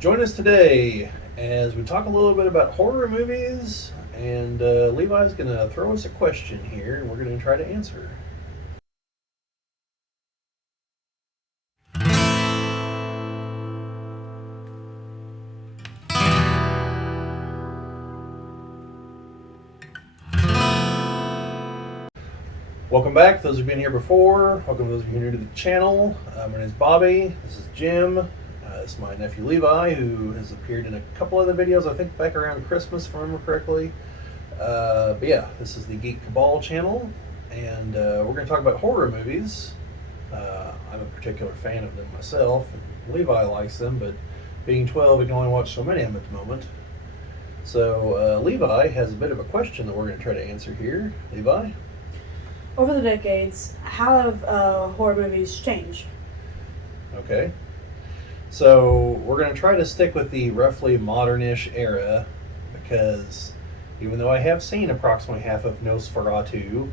Join us today as we talk a little bit about horror movies, and Levi's going to throw us a question here, and we're going to try to answer. Welcome back. Those who've been here before, welcome to those of you who are new to the channel. My name is Bobby. This is Jim. This is my nephew Levi, who has appeared in a couple other videos, I think back around Christmas, if I remember correctly. But yeah, this is the Geek Cabal channel, and we're going to talk about horror movies. I'm a particular fan of them myself, and Levi likes them, but being 12, he can only watch so many of them at the moment. So Levi has a bit of a question that we're going to try to answer here. Levi? Over the decades, how have horror movies changed? Okay. So we're going to try to stick with the roughly modern-ish era because even though I have seen approximately half of Nosferatu,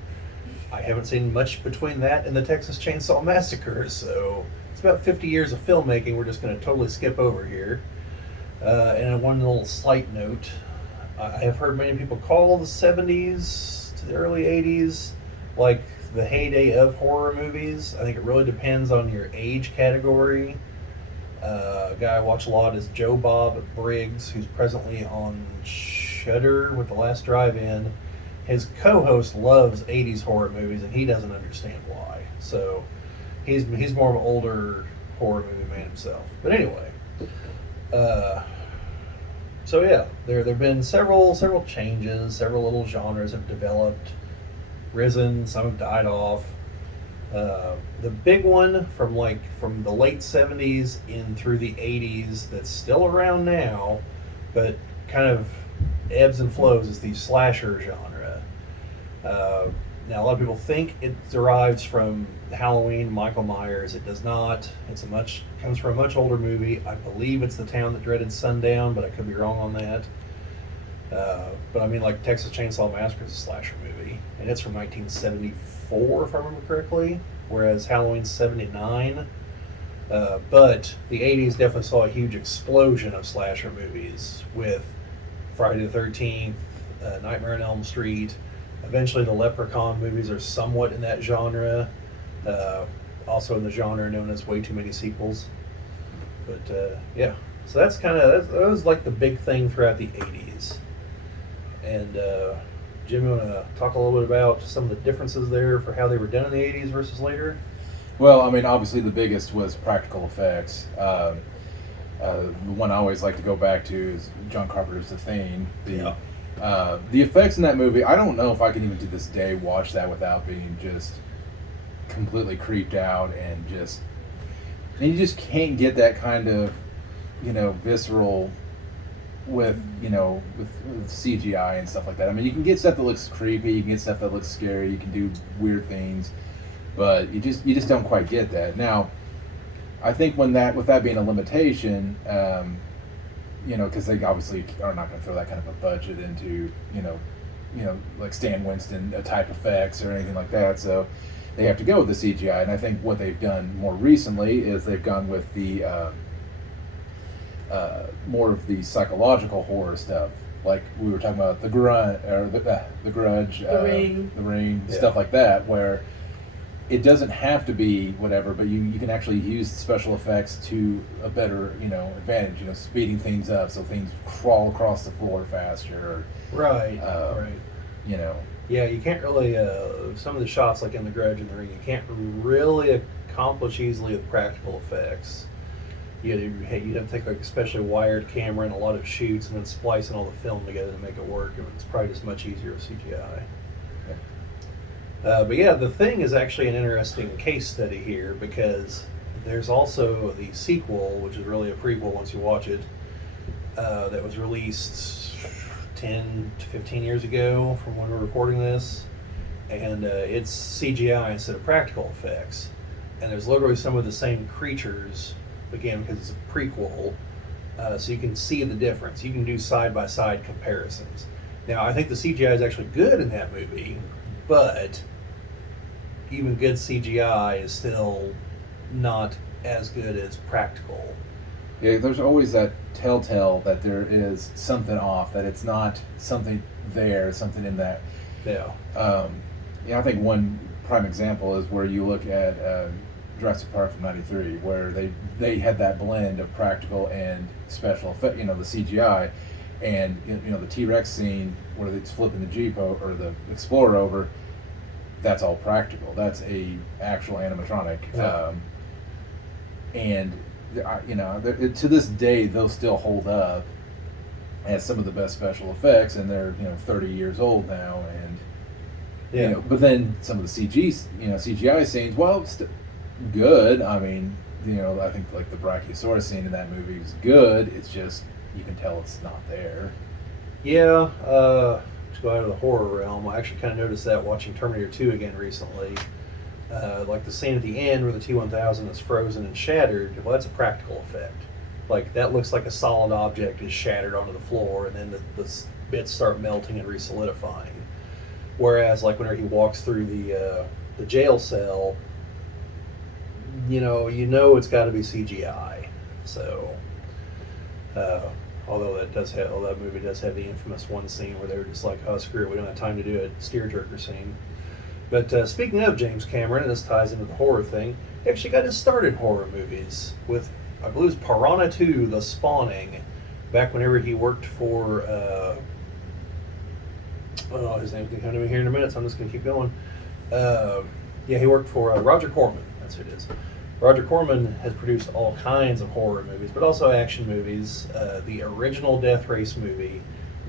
I haven't seen much between that and the Texas Chainsaw Massacre, so it's about 50 years of filmmaking we're just going to totally skip over here. And one little slight note, I have heard many people call the 70s to the early 80s like the heyday of horror movies. I think it really depends on your age category. A guy I watch a lot is Joe Bob Briggs, who's presently on Shudder with The Last Drive-In. His co-host loves 80s horror movies, and he doesn't understand why. So he's more of an older horror movie man himself. But anyway, so yeah, there've been several changes. Several little genres have developed, risen. Some have died off. The big one from the late 70s in through the 80s that's still around now, but kind of ebbs and flows, is the slasher genre. Now a lot of people think it derives from Halloween, Michael Myers. It does not. Comes from a much older movie. I believe it's The Town That Dreaded Sundown, but I could be wrong on that. But I mean, like Texas Chainsaw Massacre is a slasher movie, and it's from 1974, if I remember correctly, whereas Halloween's 79. But the 80s definitely saw a huge explosion of slasher movies with Friday the 13th, Nightmare on Elm Street. Eventually, the Leprechaun movies are somewhat in that genre, also in the genre known as way too many sequels. But yeah, so that was like the big thing throughout the 80s. And Jim, you want to talk a little bit about some of the differences there for how they were done in the 80s versus later? Well, I mean, obviously the biggest was practical effects. The one I always like to go back to is John Carpenter's The Thing. The effects in that movie, I don't know if I can even to this day watch that without being just completely creeped out and you just can't get that kind of, visceral with CGI and stuff like that. I mean, you can get stuff that looks creepy, you can get stuff that looks scary, you can do weird things, but you just don't quite get that. Now, I think with that being a limitation, because they obviously are not going to throw that kind of a budget into like Stan Winston type effects or anything like that, so they have to go with the CGI. And I think what they've done more recently is they've gone with the more of the psychological horror stuff, like we were talking about the Grudge, The Ring, Yeah. stuff like that, where it doesn't have to be whatever, but you can actually use special effects to a better advantage. Speeding things up so things crawl across the floor faster. Right. Yeah, you can't really. Some of the shots, like in The Grudge and The Ring, you can't really accomplish easily with practical effects. You'd have to take like a specially wired camera and a lot of shoots and then splicing all the film together to make it work. And it's probably just much easier with CGI. But yeah, The Thing is actually an interesting case study here because there's also the sequel, which is really a prequel once you watch it, that was released 10 to 15 years ago from when we're recording this. And it's CGI instead of practical effects. And there's literally some of the same creatures, again, because it's a prequel, so you can see the difference. You can do side-by-side comparisons. Now, I think the CGI is actually good in that movie, but even good CGI is still not as good as practical. Yeah, there's always that telltale that there is something off, that it's not something there, something in that. Yeah. Yeah, I think one prime example is where you look at Jurassic Park from '93, where they had that blend of practical and special effect, the CGI, and the T-Rex scene where it's flipping the Jeep or the Explorer over. That's all practical. That's a actual animatronic, Yeah. and to this day they'll still hold up as some of the best special effects, and they're 30 years old now, and Yeah. but then some of the CGI scenes, well, good. I mean, I think like the Brachiosaurus scene in that movie is good. It's just you can tell it's not there. Yeah. To go out of the horror realm, I actually kind of noticed that watching Terminator 2 again recently. Like the scene at the end where the T-1000 is frozen and shattered. Well, that's a practical effect. Like that looks like a solid object is shattered onto the floor, and then the bits start melting and re-solidifying. Whereas, like whenever he walks through the jail cell, it's got to be CGI. So, uh, although that movie does have the infamous one scene where they were just like, "Oh, screw it, we don't have time to do a steer jerker scene." But speaking of James Cameron, and this ties into the horror thing, he actually got his start in horror movies with, I believe, it was Piranha 2: The Spawning, back whenever he worked for. Oh, his name's gonna come to me here in a minute, so I'm just gonna keep going. Uh, yeah, he worked for Roger Corman. That's who it is. Roger Corman has produced all kinds of horror movies, but also action movies. The original Death Race movie,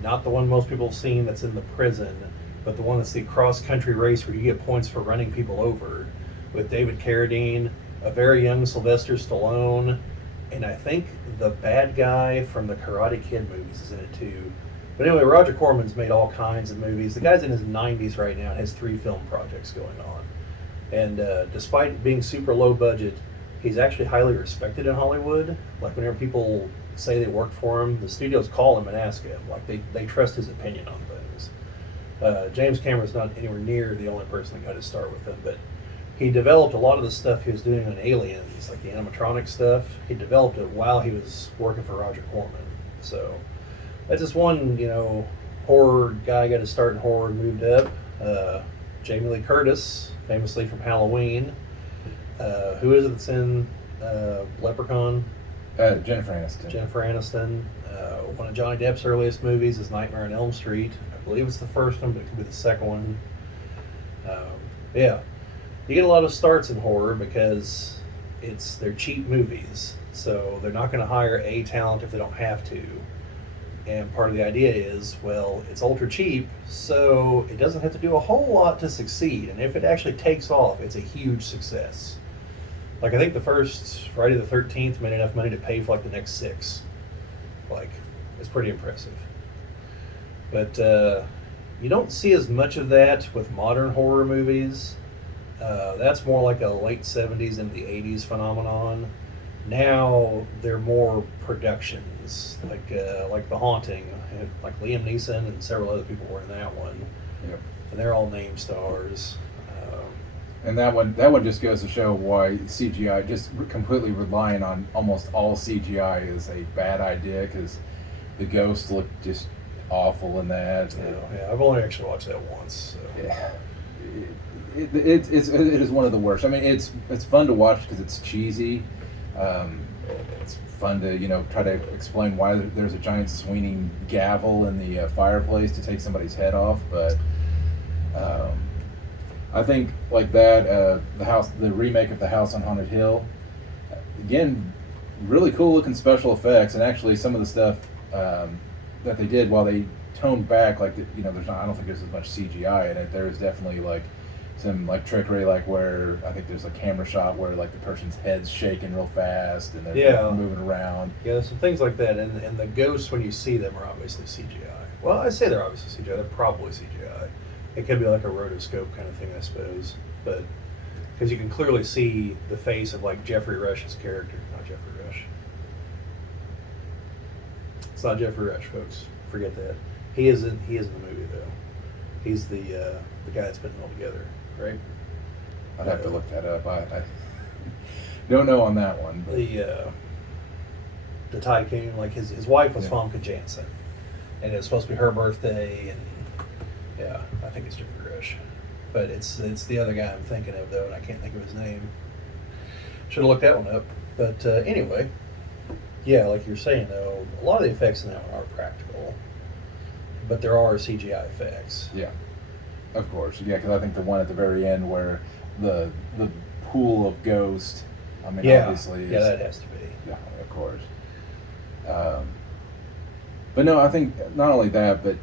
not the one most people have seen that's in the prison, but the one that's the cross-country race where you get points for running people over, with David Carradine, a very young Sylvester Stallone, and I think the bad guy from the Karate Kid movies is in it too. But anyway, Roger Corman's made all kinds of movies. The guy's in his 90s right now and has 3 film projects going on. And despite being super low budget, he's actually highly respected in Hollywood. Like whenever people say they worked for him, the studios call him and ask him. Like they trust his opinion on things. James Cameron's not anywhere near the only person that got to start with him, but he developed a lot of the stuff he was doing on Aliens, like the animatronic stuff. He developed it while he was working for Roger Corman. So that's just one, horror guy got to start in horror and moved up. Jamie Lee Curtis, famously from Halloween. Who is it that's in Leprechaun? Jennifer Aniston. Jennifer Aniston. One of Johnny Depp's earliest movies is Nightmare on Elm Street. I believe it's the first one, but it could be the second one. Yeah, you get a lot of starts in horror because they're cheap movies, so they're not going to hire a talent if they don't have to. And part of the idea is, well, it's ultra cheap, so it doesn't have to do a whole lot to succeed. And if it actually takes off, it's a huge success. Like, I think the first Friday the 13th made enough money to pay for, like, the next 6. Like, it's pretty impressive. But you don't see as much of that with modern horror movies. That's more like a late 70s into the 80s phenomenon. Now they're more productions, like The Haunting, like Liam Neeson and several other people were in that one. Yep. And they're all name stars. And that one just goes to show why CGI, just completely relying on almost all CGI, is a bad idea, because the ghosts look just awful in that. Yeah, I've only actually watched that once. So. Yeah. It is one of the worst. I mean, it's fun to watch because it's cheesy. It's fun to try to explain why there's a giant swinging gavel in the fireplace to take somebody's head off. But I think like that, the remake of The House on Haunted Hill, again, really cool looking special effects, and actually some of the stuff that they did, while they toned back, like there's not, I don't think there's as much CGI in it. There's definitely like some like trickery, like where I think there's a camera shot where like the person's head's shaking real fast and they're moving around. Yeah, some things like that, and the ghosts, when you see them, are obviously CGI. Well, I say they're obviously CGI. They're probably CGI. It could be like a rotoscope kind of thing, I suppose, but because you can clearly see the face of like Jeffrey Rush's character. Not Jeffrey Rush. It's not Jeffrey Rush, folks. Forget that. He is in the movie though. He's the guy that's putting it all together, right? I'd have to look that up. I don't know on that one. But. the tycoon. Like his wife was Yeah. Famke Janssen, and it was supposed to be her birthday. And yeah, I think it's Jim Grish, but it's the other guy I'm thinking of though, and I can't think of his name. Should have looked that one up. But anyway, yeah, like you're saying though, a lot of the effects in that one are practical, but there are CGI effects. Yeah, of course. Yeah, because I think the one at the very end where the pool of ghost. I mean, Yeah, obviously, yeah, that has to be. Yeah, of course. But no, I think not only that, but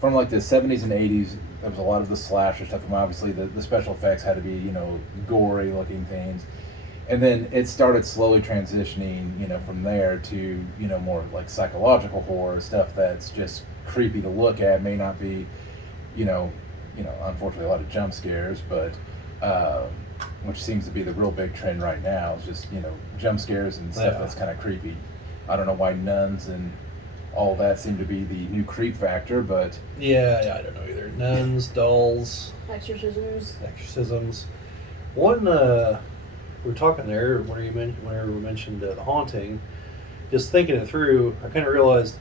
from like the 70s and 80s, there was a lot of the slasher stuff. And obviously, the special effects had to be, gory looking things. And then it started slowly transitioning, from there to, more like psychological horror stuff that's just creepy to look at. May not be, unfortunately, a lot of jump scares, but which seems to be the real big trend right now. Is just jump scares and stuff that's kind of creepy. I don't know why nuns and all that seem to be the new creep factor, but Yeah, I don't know either. Nuns, dolls, exorcisms. One, we were talking there whenever we mentioned The Haunting. Just thinking it through, I kind of realized,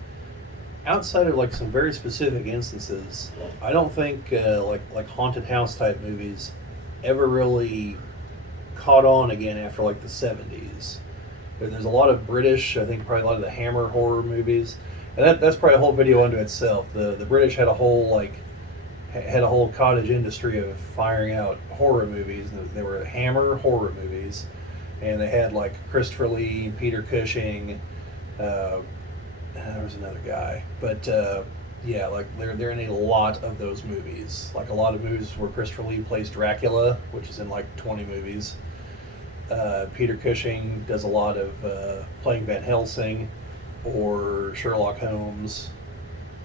outside of like some very specific instances, I don't think like haunted house type movies ever really caught on again after like the 70s. There's a lot of British, I think probably a lot of the Hammer horror movies, and that's probably a whole video unto itself. The British had a whole cottage industry of firing out horror movies. They were Hammer horror movies, and they had like Christopher Lee, Peter Cushing. There was another guy, but yeah, like they're in a lot of those movies. Like a lot of movies where Christopher Lee plays Dracula, which is in like 20 movies. Peter Cushing does a lot of playing Van Helsing or Sherlock Holmes,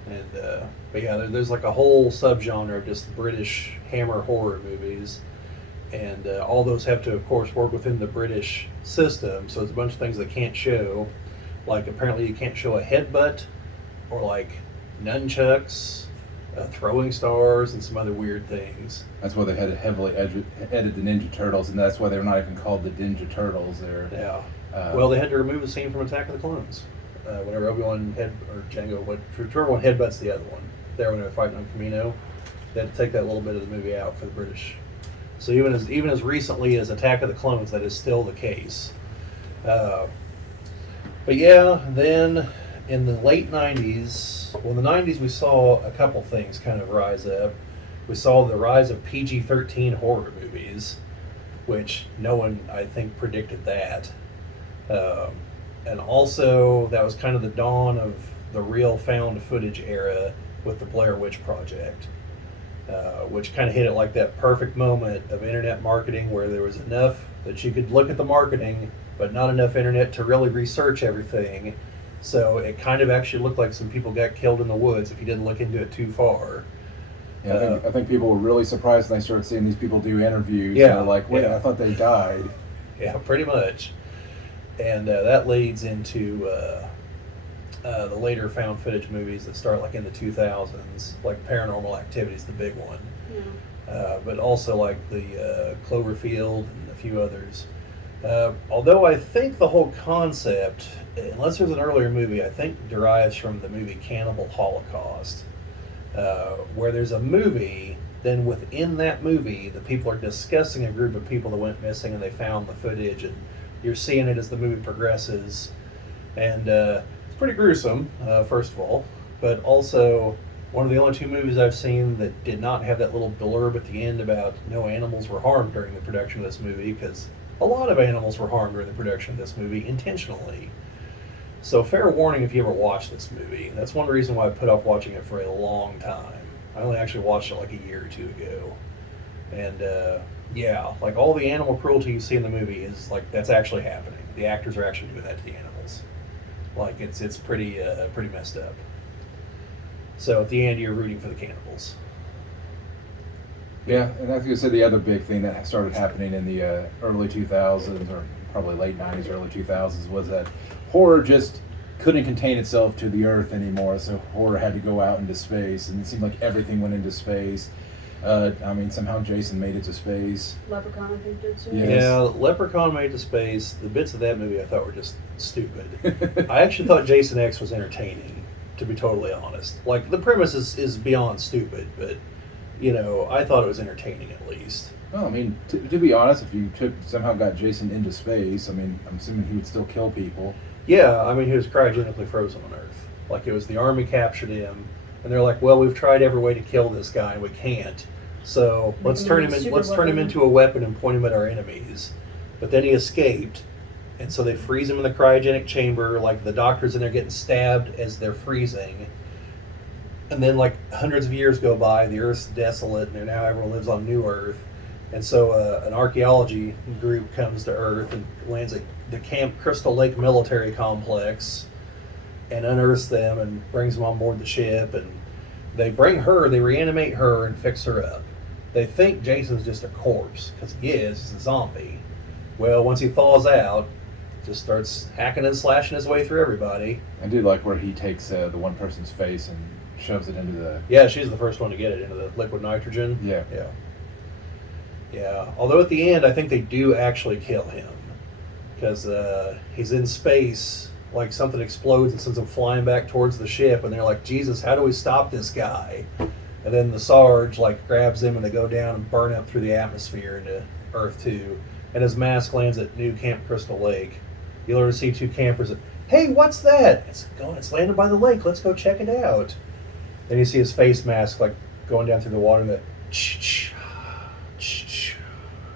and but yeah, there's like a whole subgenre of just British Hammer horror movies, and all those have to, of course, work within the British system. So it's a bunch of things they can't show. Like apparently you can't show a headbutt, or like nunchucks, throwing stars, and some other weird things. that's why they had to heavily edit the Ninja Turtles, and that's why they're not even called the Ninja Turtles. They're Yeah. Well, they had to remove the scene from Attack of the Clones. Whenever Obi-Wan or Jango, whichever one headbutts the other one, there when they were fighting on Camino, they had to take that little bit of the movie out for the British. So even as recently as Attack of the Clones, that is still the case. But yeah, then in the late 90s, well, in the 90s we saw a couple things kind of rise up. We saw the rise of PG-13 horror movies, which no one, I think, predicted that. And also, that was kind of the dawn of the real found footage era with the Blair Witch Project, which kind of hit it like that perfect moment of internet marketing where there was enough that you could look at the marketing, but not enough internet to really research everything. So it kind of actually looked like some people got killed in the woods if you didn't look into it too far. Yeah, I think people were really surprised when they started seeing these people do interviews. Yeah, And they're like, wait, yeah. I thought they died. Yeah, pretty much. And that leads into the later found footage movies that start like in the 2000s, like Paranormal Activity is the big one. Yeah. But also like the Cloverfield and a few others. Although I think the whole concept, unless there's an earlier movie, I think derives from the movie Cannibal Holocaust, where there's a movie, then within that movie, the people are discussing a group of people that went missing and they found the footage, and you're seeing it as the movie progresses. And it's pretty gruesome, first of all, but also one of the only two movies I've seen that did not have that little blurb at the end about no animals were harmed during the production of this movie, because a lot of animals were harmed during the production of this movie intentionally. So fair warning if you ever watch this movie. That's one reason why I put off watching it for a long time. I only actually watched it like a year or two ago. And yeah, like all the animal cruelty you see in the movie is like that's actually happening. The actors are actually doing that to the animals. Like it's pretty messed up. So at the end you're rooting for the cannibals. Yeah, and I think I said the other big thing that started happening in the early 2000s, or probably late 90s, early 2000s, was that horror just couldn't contain itself to the earth anymore, so horror had to go out into space, and it seemed like everything went into space. I mean, somehow Jason made it to space. Leprechaun, I think, did too. Yes. Yeah, Leprechaun made it to space. The bits of that movie I thought were just stupid. I actually thought Jason X was entertaining, to be totally honest. Like, the premise is beyond stupid, but, you know, I thought it was entertaining at least. Well, I mean, to be honest, if you somehow got Jason into space, I mean, I'm assuming he would still kill people. Yeah, I mean, he was cryogenically frozen on Earth. Like, it was the Army captured him, and they're like, well, we've tried every way to kill this guy, and we can't. So let's turn him into a weapon and point him at our enemies. But then he escaped, and so they freeze him in the cryogenic chamber. Like, the doctors in there getting stabbed as they're freezing. And then, like, hundreds of years go by, the Earth's desolate, and now everyone lives on New Earth. And so an archaeology group comes to Earth and lands at the Camp Crystal Lake military complex and unearths them and brings them on board the ship. And they reanimate her and fix her up. They think Jason's just a corpse, because he's a zombie. Well, once he thaws out, just starts hacking and slashing his way through everybody. I did like where he takes the one person's face and shoves it into the... Yeah, she's the first one to get it, into the liquid nitrogen. Yeah. Yeah. Yeah, although at the end, I think they do actually kill him. Because he's in space, like something explodes and sends him flying back towards the ship, and they're like, Jesus, how do we stop this guy? And then the Sarge, like, grabs him, and they go down and burn up through the atmosphere into Earth 2. And his mask lands at New Camp Crystal Lake. You learn to see two campers that, hey, what's that? It's landed by the lake, let's go check it out. Then you see his face mask, like, going down through the water, and the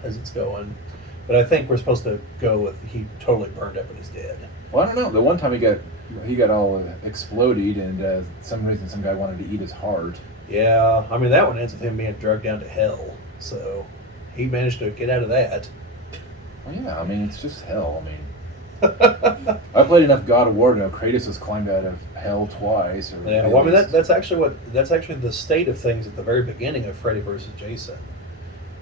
as it's going. But I think we're supposed to go with he totally burned up and he's dead. Well, I don't know. The one time he got all exploded, and some reason some guy wanted to eat his heart. Yeah, I mean, that one ends with him being drugged down to hell. So he managed to get out of that. Well, yeah, I mean, it's just hell. I mean, I played enough God of War to know Kratos was climbed out of hell twice. Yeah, well, I mean, that's actually the state of things at the very beginning of Freddy versus Jason.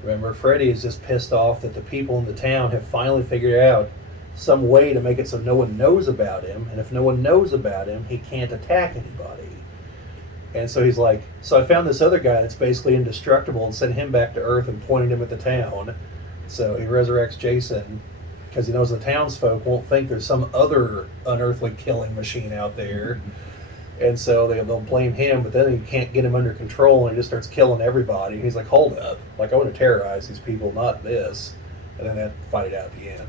Remember, Freddy is just pissed off that the people in the town have finally figured out some way to make it so no one knows about him, and if no one knows about him, he can't attack anybody. And so he's like, so I found this other guy that's basically indestructible and sent him back to Earth and pointed him at the town. So he resurrects Jason because he knows the townsfolk won't think there's some other unearthly killing machine out there. And so they'll blame him, but then he can't get him under control, and he just starts killing everybody. And he's like, hold up. Like, I want to terrorize these people, not this. And then they have to fight it out at the end,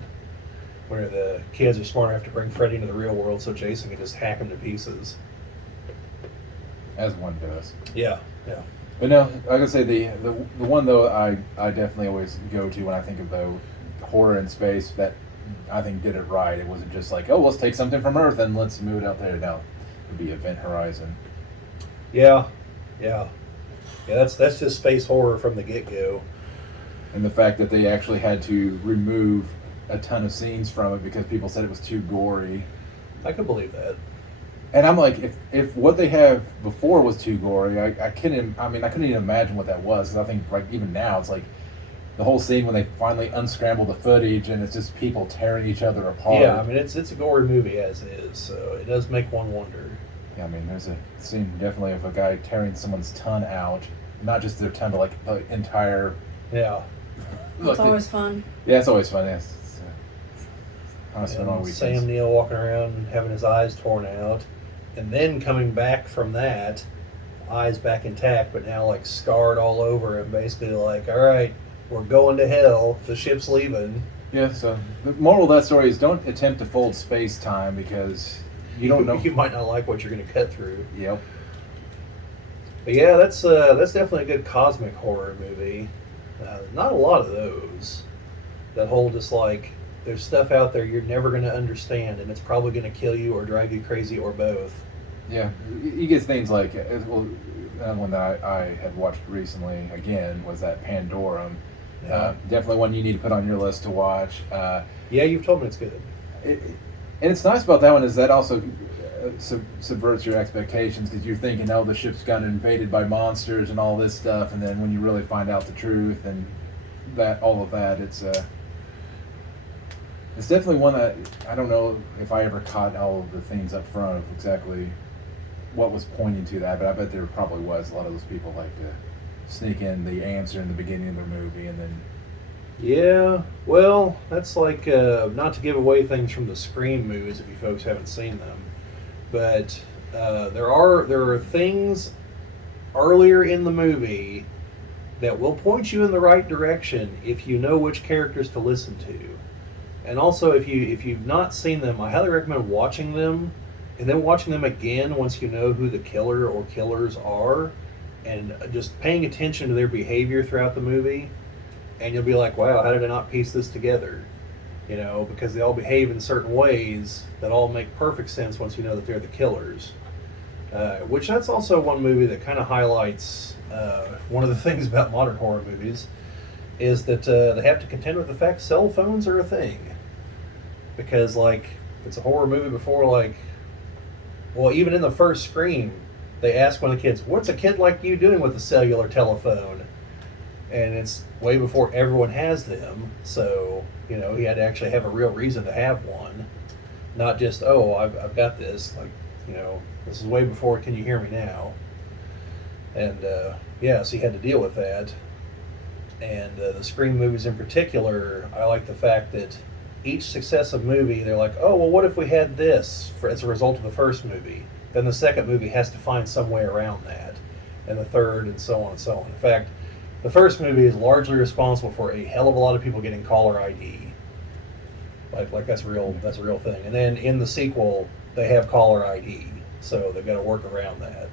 where the kids are smart enough to bring Freddy into the real world so Jason can just hack him to pieces. As one does. Yeah, yeah. But no, like I say, the one, though, I definitely always go to when I think of the horror in space that I think did it right. It wasn't just like, oh, let's take something from Earth and let's move it out there. No. Be Event Horizon. Yeah. That's just space horror from the get-go. And the fact that they actually had to remove a ton of scenes from it because people said it was too gory. I could believe that. And I'm like, if what they have before was too gory, I couldn't even imagine what that was. Because I think, like, even now, it's like the whole scene when they finally unscramble the footage and it's just people tearing each other apart. Yeah, I mean, it's a gory movie as is, so it does make one wonder. Yeah, I mean, there's a scene definitely of a guy tearing someone's tongue out. Not just their tongue, but like the entire... Yeah. It's always fun. Yeah, it's always fun, yes. I spend all weekends. Sam Neill walking around and having his eyes torn out. And then coming back from that, eyes back intact, but now like scarred all over and basically like, all right, we're going to hell. The ship's leaving. Yeah, so the moral of that story is don't attempt to fold space-time because you don't know. You might not like what you're going to cut through. Yep. But yeah, that's definitely a good cosmic horror movie. Not a lot of those. That whole just like, there's stuff out there you're never going to understand, and it's probably going to kill you or drive you crazy or both. Yeah, you get things like, well, another one that I had watched recently, again, was that Pandorum. Yeah. Definitely one you need to put on your list to watch. Yeah, you've told me it's good. And it's nice about that one is that also subverts your expectations because you're thinking, oh, the ship's gotten invaded by monsters and all this stuff, and then when you really find out the truth and that all of that, it's definitely one that I don't know if I ever caught all of the things up front of exactly what was pointing to that, but I bet there probably was. A lot of those people like to sneak in the answer in the beginning of the movie, and then Yeah, well, that's like not to give away things from the Scream movies if you folks haven't seen them, but there are things earlier in the movie that will point you in the right direction if you know which characters to listen to. And also, if you've not seen them, I highly recommend watching them, and then watching them again once you know who the killer or killers are, and just paying attention to their behavior throughout the movie, and you'll be like, "Wow, how did I not piece this together?" You know, because they all behave in certain ways that all make perfect sense once you know that they're the killers. Which that's also one movie that kind of highlights one of the things about modern horror movies is that they have to contend with the fact cell phones are a thing. Because like it's a horror movie before like, well, even in the first Scream, they ask one of the kids, "What's a kid like you doing with a cellular telephone?" And it's way before everyone has them, so you know he had to actually have a real reason to have one, not just I've got this. Like, you know, this is way before "Can you hear me now?" And yeah, so he had to deal with that. And the Scream movies in particular, I like the fact that each successive movie, they're like, "Oh, well, what if we had this as a result of the first movie?" Then the second movie has to find some way around that, and the third, and so on and so on. In fact, the first movie is largely responsible for a hell of a lot of people getting caller ID. Like that's real. That's a real thing. And then in the sequel, they have caller ID, so they've got to work around that.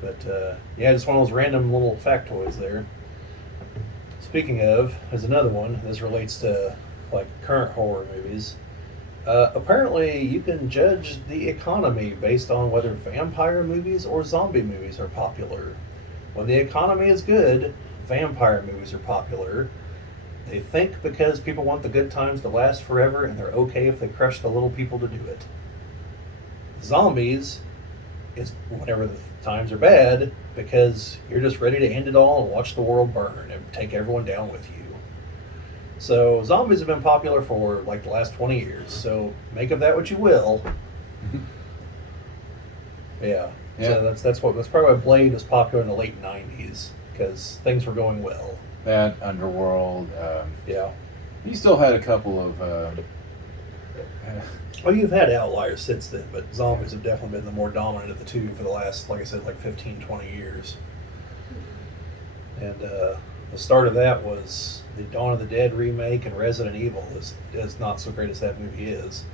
But yeah, just one of those random little factoids there. Speaking of, there's another one. This relates to like current horror movies. Apparently, you can judge the economy based on whether vampire movies or zombie movies are popular. When the economy is good, vampire movies are popular. They think because people want the good times to last forever and they're okay if they crush the little people to do it. Zombies is whenever the times are bad because you're just ready to end it all and watch the world burn and take everyone down with you. So zombies have been popular for like the last 20 years. So make of that what you will. Yeah. So that's probably why Blade was popular in the late 90s because things were going well. that Underworld. Yeah. You still had a couple of. Well, you've had outliers since then, but zombies have definitely been the more dominant of the two for the last, like I said, like 15, 20 years. And the start of that was the Dawn of the Dead remake, and Resident Evil is not so great as that movie is.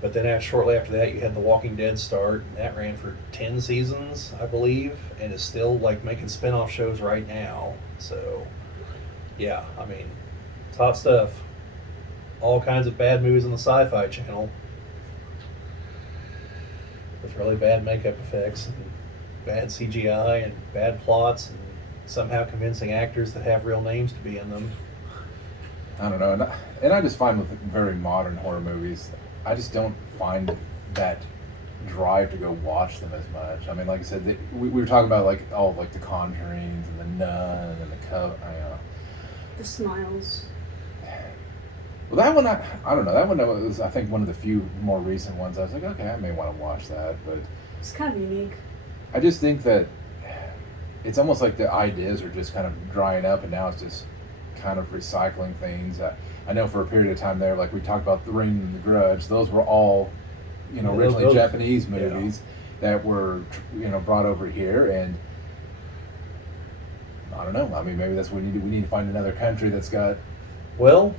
But then shortly after that, you had The Walking Dead start, and that ran for 10 seasons, I believe, and is still like making spin-off shows right now. So, yeah, I mean, it's hot stuff. All kinds of bad movies on the Sci-Fi Channel with really bad makeup effects and bad CGI and bad plots and somehow convincing actors that have real names to be in them. I don't know, and I just find with very modern horror movies, I just don't find that drive to go watch them as much. I mean, like I said, we were talking about like all like the Conjurings and the Nun and the Coven. The Smiles. Well, that one, I don't know. That one was, I think, one of the few more recent ones. I was like, okay, I may want to watch that, but It's kind of unique. I just think that it's almost like the ideas are just kind of drying up, and now it's just kind of recycling things. I know for a period of time there, like we talked about The Ring and The Grudge, those were all, originally those, Japanese movies that were, brought over here, and I don't know. I mean, maybe that's what we need to find another country that's got. Well,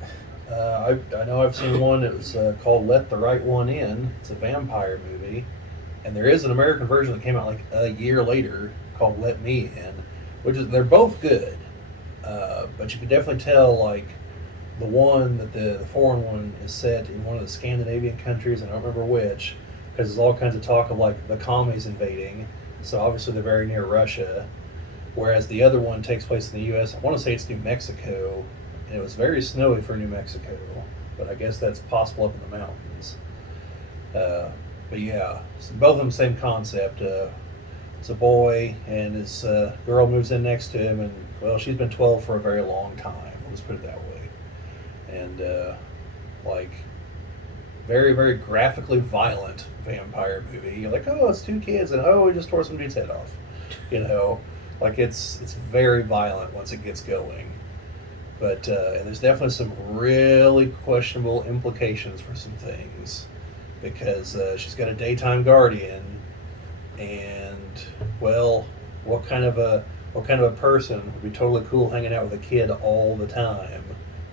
I know I've seen one that was called Let the Right One In. It's a vampire movie. And there is an American version that came out like a year later called Let Me In, they're both good. But you can definitely tell, like, the one that the foreign one is set in one of the Scandinavian countries, and I don't remember which, because there's all kinds of talk of, like, the commies invading. So obviously they're very near Russia. Whereas the other one takes place in the U.S. I want to say it's New Mexico, and it was very snowy for New Mexico, but I guess that's possible up in the mountains. But yeah, so both of them same concept. It's a boy, and his girl moves in next to him, and well, she's been 12 for a very long time. Let's put it that way. And like very, very graphically violent vampire movie. You're like, oh, it's two kids, and oh, we just tore some dude's head off. Like it's very violent once it gets going. But and there's definitely some really questionable implications for some things because she's got a daytime guardian, and well, what kind of a person would be totally cool hanging out with a kid all the time?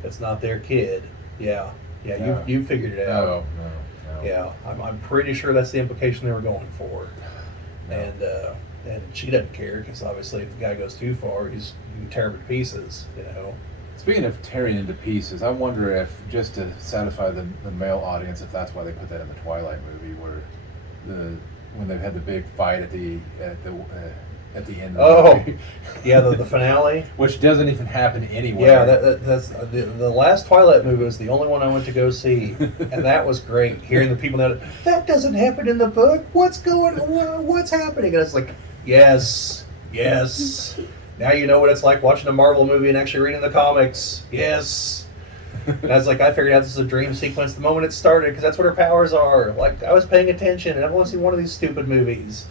That's not their kid. Yeah, yeah, No. you figured it out. No. Yeah, I'm pretty sure that's the implication they were going for, No. and she doesn't care because obviously if the guy goes too far, you can tear him to pieces. You know. Speaking of tearing into pieces, I wonder if, just to satisfy the male audience, if that's why they put that in the Twilight movie, where when they've had the big fight at the end of the movie. Yeah, the finale. Which doesn't even happen anywhere. Yeah, that's the last Twilight movie was the only one I went to go see, and that was great. Hearing the people that doesn't happen in the book. What's happening? And it's like, yes. Now you know what it's like watching a Marvel movie and actually reading the comics. Yes. And I was like, I figured out this is a dream sequence the moment it started because that's what her powers are. Like, I was paying attention, and I've only seen one of these stupid movies.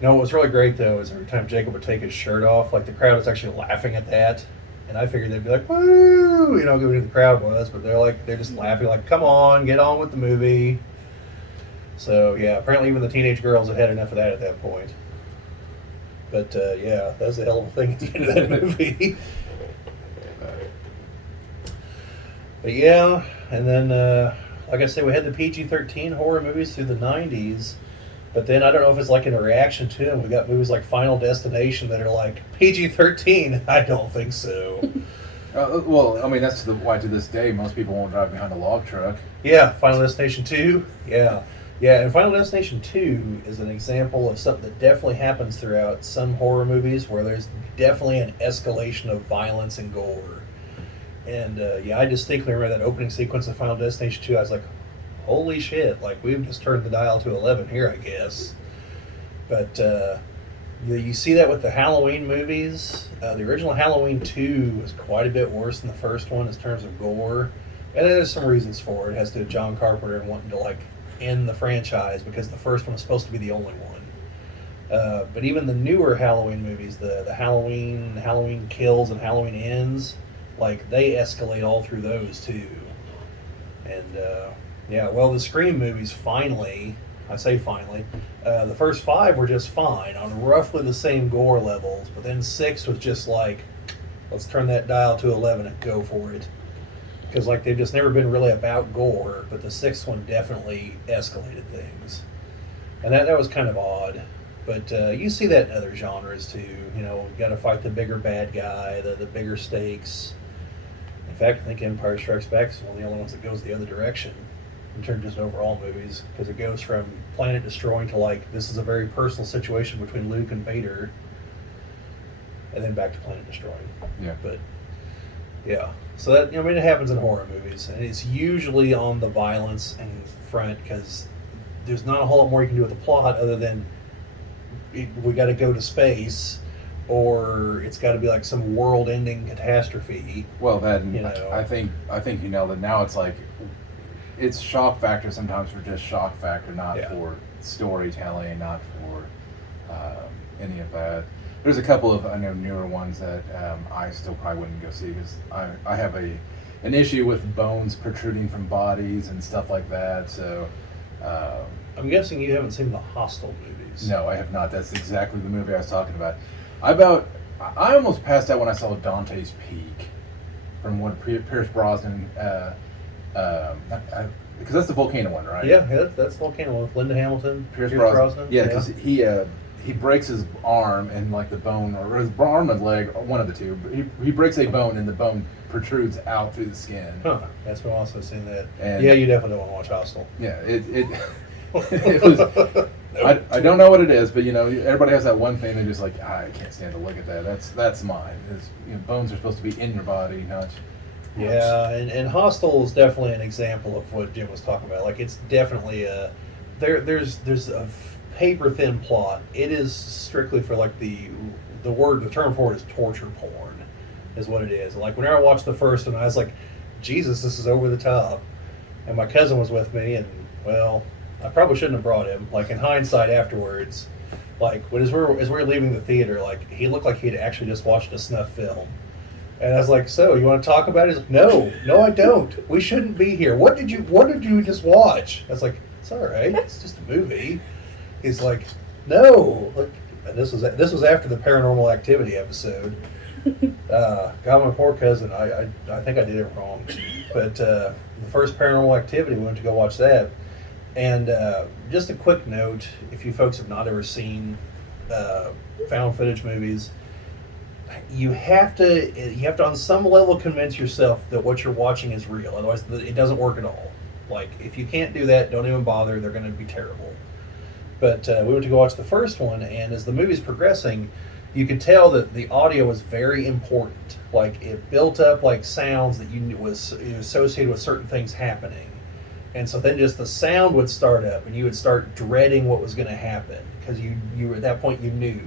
You know, what was really great, though, is every time Jacob would take his shirt off, like, the crowd was actually laughing at that. And I figured they'd be like, woo! You know, who the crowd was, but they're just laughing, like, come on, get on with the movie. So, yeah, apparently even the teenage girls had had enough of that at that point. But, yeah, that was a hell of a thing at the end of that movie. But, yeah, and then, like I said, we had the PG-13 horror movies through the 90s. But then I don't know if it's like in a reaction to them. We got movies like Final Destination that are like PG-13. I don't think so. Well, I mean, that's why to this day most people won't drive behind a log truck. Yeah, Final Destination 2. Yeah, and Final Destination 2 is an example of something that definitely happens throughout some horror movies where there's definitely an escalation of violence and gore. And yeah, I distinctly remember that opening sequence of Final Destination 2. I was like, holy shit, like we've just turned the dial to 11 here, I guess. But you see that with the Halloween movies. The original Halloween 2 is quite a bit worse than the first one in terms of gore. And there's some reasons for it. It has to do with John Carpenter and wanting to like end the franchise because the first one was supposed to be the only one. But even the newer Halloween movies, the Halloween Kills and Halloween Ends, like they escalate all through those too. And yeah, well, the Scream movies finally, I say finally, the first 5 were just fine on roughly the same gore levels, but then 6 was just like, let's turn that dial to 11 and go for it. Because like they've just never been really about gore, but the 6th one definitely escalated things. And that was kind of odd. But you see that in other genres too. You know, you got to fight the bigger bad guy, the bigger stakes. In fact, I think Empire Strikes Back is one of the only ones that goes the other direction in terms of just overall movies, because it goes from planet destroying to like, this is a very personal situation between Luke and Vader, and then back to planet destroying. Yeah. But yeah, so that, I mean, it happens in horror movies, and it's usually on the violence and front because there's not a whole lot more you can do with the plot other than we got to go to space, or it's got to be like some world-ending catastrophe. Well, then you know. I think you nailed it. Now it's like it's shock factor sometimes for just shock factor, not for storytelling, not for any of that. There's a couple of newer ones that I still probably wouldn't go see because I have an issue with bones protruding from bodies and stuff like that. So I'm guessing you haven't seen the Hostel movies. No, I have not. That's exactly the movie I was talking about. I almost passed out when I saw Dante's Peak from what Pierce Brosnan. Because that's the volcano one, right? Yeah, that's the volcano with Linda Hamilton, Pierce Brosnan. Yeah, because he breaks his arm and like the bone, or his arm and leg, one of the two. But he breaks a bone and the bone protrudes out through the skin. Huh. That's what I've also seen that. And yeah, you definitely don't want to watch Hostel. Yeah, it was. I don't know what it is, but everybody has that one thing. They're just like, I can't stand to look at that. That's mine. Bones are supposed to be in your body, not. Yeah, and Hostel is definitely an example of what Jim was talking about. Like, it's definitely there's a paper thin plot. It is strictly for like the term for it is torture porn, is what it is. Like whenever I watched the first one, I was like, Jesus, this is over the top. And my cousin was with me, and well, I probably shouldn't have brought him. Like in hindsight, afterwards, Like as we're leaving the theater, like he looked like he'd actually just watched a snuff film. And I was like, "So you want to talk about it?" He's like, "No, no, I don't. We shouldn't be here. What did you just watch?" I was like, "It's all right. It's just a movie." He's like, "No." Look, and this was after the Paranormal Activity episode. God, my poor cousin. I think I did it wrong, but the first Paranormal Activity, we went to go watch that. And just a quick note: if you folks have not ever seen found footage movies, you have to on some level convince yourself that what you're watching is real. Otherwise, it doesn't work at all. Like if you can't do that, don't even bother. They're going to be terrible. But we went to go watch the first one, and as the movie's progressing, you could tell that the audio was very important. Like it built up like sounds that you was associated with certain things happening, and so then just the sound would start up, and you would start dreading what was going to happen because you at that point you knew.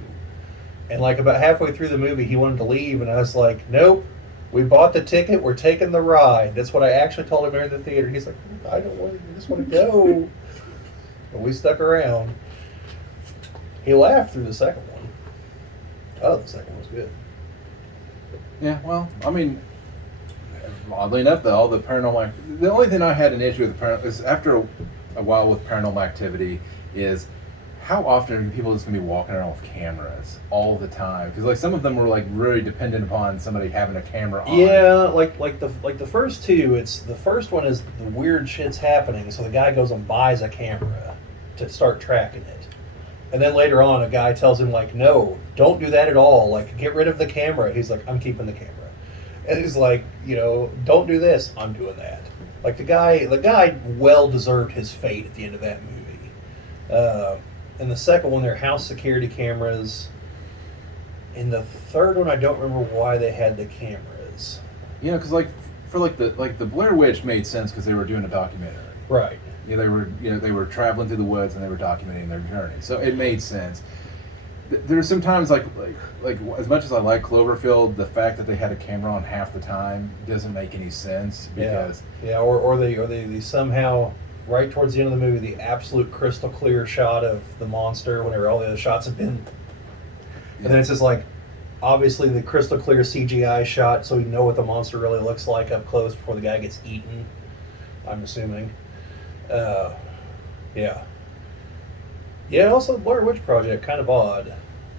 And like about halfway through the movie, he wanted to leave, and I was like, "Nope, we bought the ticket. We're taking the ride." That's what I actually told him during the theater. He's like, "I don't want. I just want to go." But we stuck around. He laughed through the second one. Oh, the second one was good. Yeah, well, I mean, oddly enough, though, all the paranormal. The only thing I had an issue with the paranormal is after a while with Paranormal Activity is how often are people just gonna be walking around with cameras all the time? Because like some of them were like really dependent upon somebody having a camera on. Yeah, like the first two. It's the first one is the weird shit's happening, so the guy goes and buys a camera to start tracking it. And then later on, a guy tells him, like, "No, don't do that at all. Like, get rid of the camera." He's like, "I'm keeping the camera." And he's like, "Don't do this." "I'm doing that." Like, the guy well deserved his fate at the end of that movie. In the second one, they're house security cameras. In the third one, I don't remember why they had the cameras. Because like for the Blair Witch made sense because they were doing a documentary. Right. Yeah, they were traveling through the woods and they were documenting their journey, so it made sense. There's sometimes like as much as I like Cloverfield, the fact that they had a camera on half the time doesn't make any sense because or they somehow right towards the end of the movie the absolute crystal clear shot of the monster whenever all the other shots have been, and then it's just like obviously the crystal clear CGI shot so you know what the monster really looks like up close before the guy gets eaten. I'm assuming. Also the Blair Witch Project, kind of odd.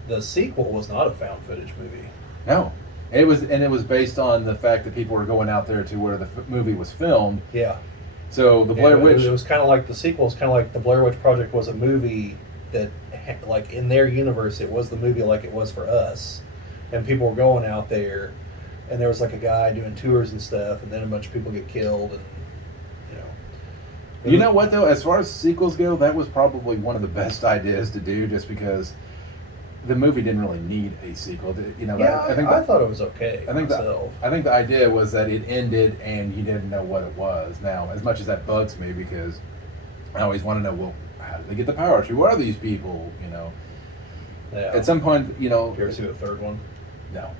The sequel was not a found footage movie. No, it was based on the fact that people were going out there to where the movie was filmed. Yeah. So the Blair Witch. It was kind of like the sequel. It's kind of like the Blair Witch Project was a movie that, like in their universe, it was the movie like it was for us, and people were going out there, and there was like a guy doing tours and stuff, and then a bunch of people get killed, and you know what though? As far as sequels go, that was probably one of the best ideas to do, just because the movie didn't really need a sequel. I thought it was okay. I think the idea was that it ended and you didn't know what it was. Now, as much as that bugs me, because I always want to know, well, how did they get the powers? Who are these people? Yeah. At some point, Did you ever see the third one? No.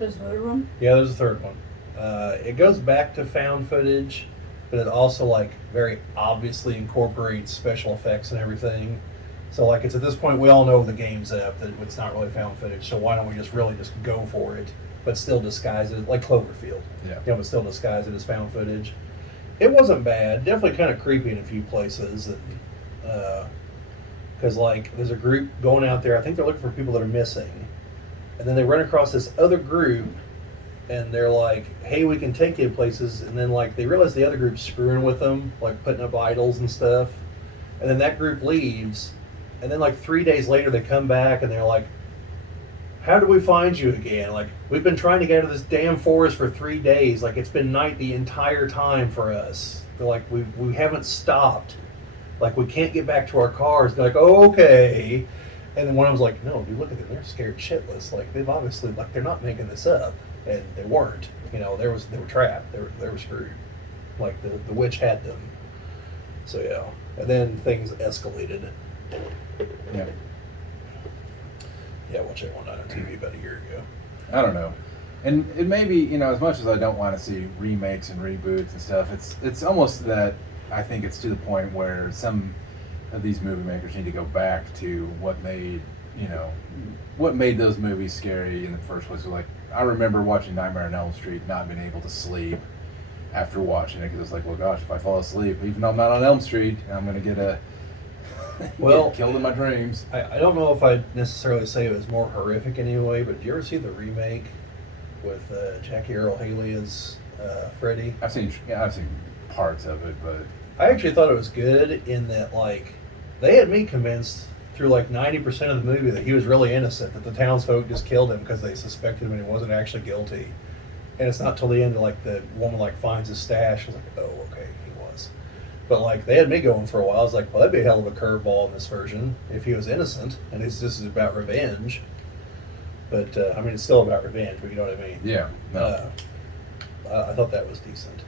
There's a third one? Yeah, there's a third one. It goes back to found footage, but it also like very obviously incorporates special effects and everything. So like it's at this point we all know the game's up, that it's not really found footage. So why don't we just go for it, but still disguise it like Cloverfield? Yeah. But still disguise it as found footage. It wasn't bad. Definitely kind of creepy in a few places. Because like there's a group going out there. I think they're looking for people that are missing, and then they run across this other group. And they're like, "Hey, we can take you places." And then like they realize the other group's screwing with them, like putting up idols and stuff. And then that group leaves. And then like 3 days later they come back and they're like, "How did we find you again? Like we've been trying to get out of this damn forest for 3 days. Like it's been night the entire time for us. They're like, we haven't stopped. Like we can't get back to our cars." They're like, "Oh, okay." And then one of them's like, "No, dude, look at them. They're scared shitless. Like they've obviously they're not making this up." And they weren't. They were trapped. They were screwed. Like the witch had them. So yeah. And then things escalated. Yeah. Yeah, I watched that one night on TV about a year ago. I don't know. And it may be, as much as I don't want to see remakes and reboots and stuff, it's almost that I think it's to the point where some of these movie makers need to go back to what made those movies scary in the first place. So, like, I remember watching Nightmare on Elm Street, not being able to sleep after watching it because it's like, well, gosh, if I fall asleep, even though I'm not on Elm Street, I'm gonna get get killed in my dreams. I don't know if I'd necessarily say it was more horrific in any way, but did you ever see the remake with Jackie Earle Haley as Freddy? I've seen parts of it, but I actually thought it was good in that, like, they had me convinced through like 90% of the movie that he was really innocent, that the townsfolk just killed him because they suspected him and he wasn't actually guilty. And it's not till the end that, like, the woman, like, finds his stash. I was like, oh, okay, he was. But, like, they had me going for a while. I was like, well, that'd be a hell of a curveball in this version if he was innocent. And this is about revenge. But, I mean, it's still about revenge, but you know what I mean? yeah. No. I thought that was decent.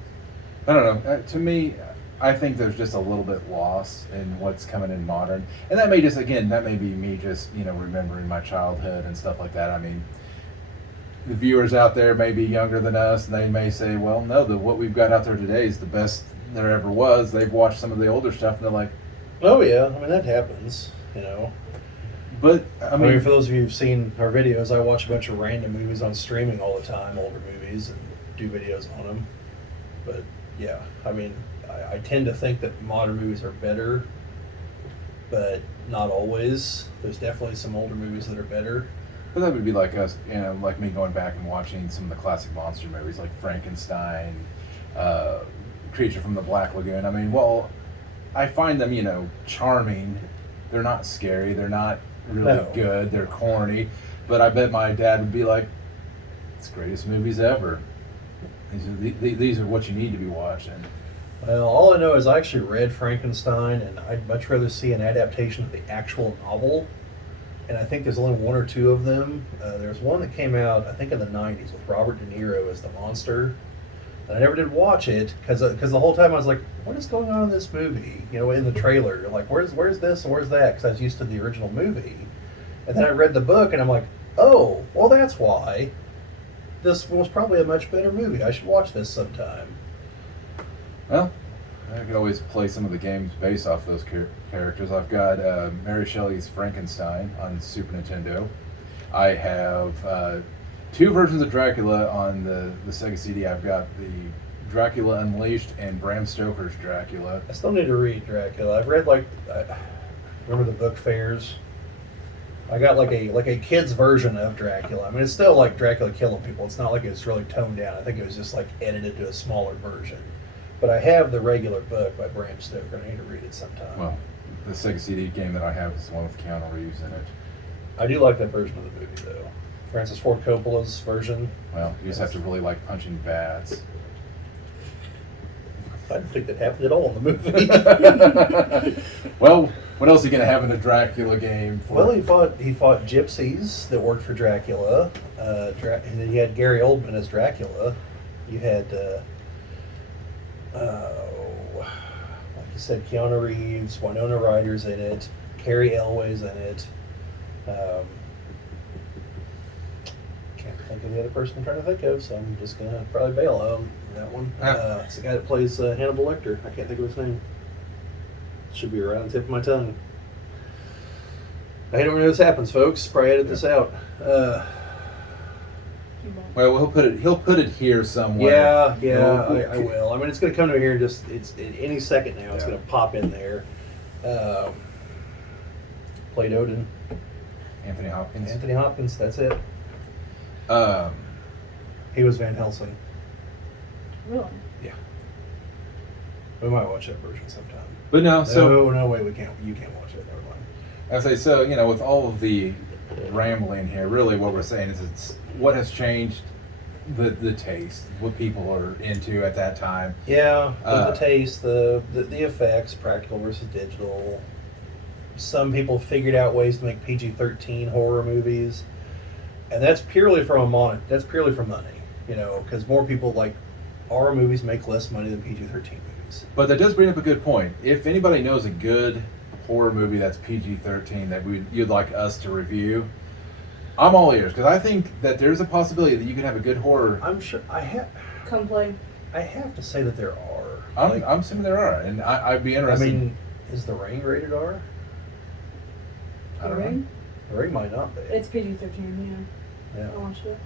I don't know. To me, I think there's just a little bit lost in what's coming in modern, and that may be me just remembering my childhood and stuff like that. I mean, the viewers out there may be younger than us, and they may say, "Well, no, what we've got out there today is the best there ever was." They've watched some of the older stuff, and they're like, Oh, yeah. I mean, that happens, you know. But I mean, for those of you who've seen our videos, I watch a bunch of random movies on streaming all the time, older movies, and do videos on them. But, yeah, I mean, I tend to think that modern movies are better, but not always. There's definitely some older movies that are better. But that would be like us, like me going back and watching some of the classic monster movies like Frankenstein, Creature from the Black Lagoon. I mean, well, I find them, charming. They're not scary. They're not really good. They're corny. But I bet my dad would be like, it's the greatest movies ever. These are what you need to be watching. Well, all I know is I actually read Frankenstein, and I'd much rather see an adaptation of the actual novel. And I think there's only one or two of them. There's one that came out, I think, in the 90s with Robert De Niro as the monster. And I never did watch it because the whole time I was like, what is going on in this movie? In the trailer. Like, where's this and where's that? Because I was used to the original movie. And then I read the book, and I'm like, oh, well, that's why. This was probably a much better movie. I should watch this sometime. Well, I could always play some of the games based off those characters. I've got Mary Shelley's Frankenstein on Super Nintendo. I have two versions of Dracula on the Sega CD. I've got the Dracula Unleashed and Bram Stoker's Dracula. I still need to read Dracula. I've read remember the book fairs? I got like a kid's version of Dracula. I mean, it's still like Dracula killing people. It's not like it's really toned down. I think it was just like edited to a smaller version. But I have the regular book by Bram Stoker. I need to read it sometime. Well, the Sega CD game that I have is the one with Keanu Reeves in it. I do like that version of the movie, though. Francis Ford Coppola's version. Well, you just have to really like punching bats. I didn't think that happened at all in the movie. Well, what else are you going to have in a Dracula game? Well, he fought gypsies that worked for Dracula. And then you had Gary Oldman as Dracula. You had, like you said, Keanu Reeves, Winona Ryder's in it, Carrie Elway's in it. Can't think of the other person I'm trying to think of, so I'm just going to probably bail on that one. It's the guy that plays Hannibal Lecter. I can't think of his name. Should be right on the tip of my tongue. I hate it when this happens, folks. Probably edit this out. Well, he'll put it here somewhere. Yeah, I will. I mean, it's going to come to me here in it's in any second now. It's going to pop in there. Played Odin. Anthony Hopkins. That's it. He was Van Helsing. Really? Yeah. We might watch that version sometime. But no, no, wait, we can't. You can't watch it. Never mind. I say so. With all of the rambling here, really, what we're saying is it's what has changed the taste, what people are into at that time. Yeah, the taste, the effects, practical versus digital. Some people figured out ways to make PG-13 horror movies, and that's purely from money, because more people like horror movies make less money than PG-13 movies. But that does bring up a good point. If anybody knows a good horror movie that's PG-13 that you'd like us to review, I'm all ears, because I think that there's a possibility that you can have a good horror. I'm sure Come play. I have to say that there are. I'm assuming there are, and I'd be interested. I mean, Is The Ring rated R? I don't know. Ring? The Ring might not be. It's PG-13. Yeah, Yeah. I watched it.